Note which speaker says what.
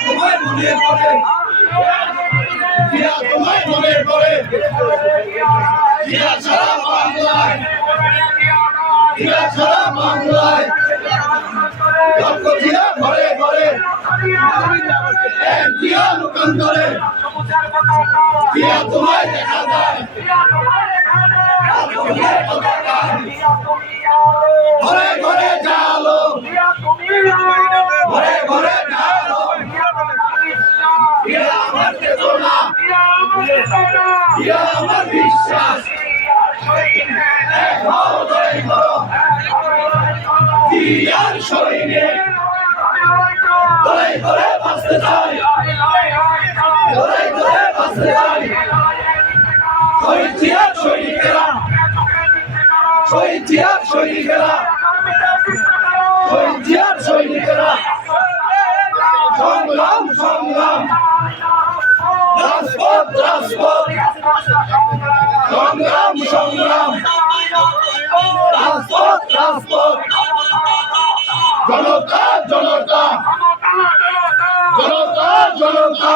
Speaker 1: তোমায় মনে জিয়া তোমায় ছাড়া বাংলায় ছাড়া বাংলায় লোকান্তরে জিয়া তোমায় দেখা ঘরে ঘরে জালো ঘরে ঘরে আমার চেতনা। আমার বিশ্বাস। করো। করে বাঁচতে চাই। শহীদ জিয়ার সৈনিকেরা শহীদ জিয়ার সৈনিকেরা শহীদ জিয়ার সৈনিকেরা সংগ্রাম সংগ্রাম রাজপথ রাজপথ সংগ্রাম সংগ্রাম রাজপথ জনতা জনতা জনতা জনতা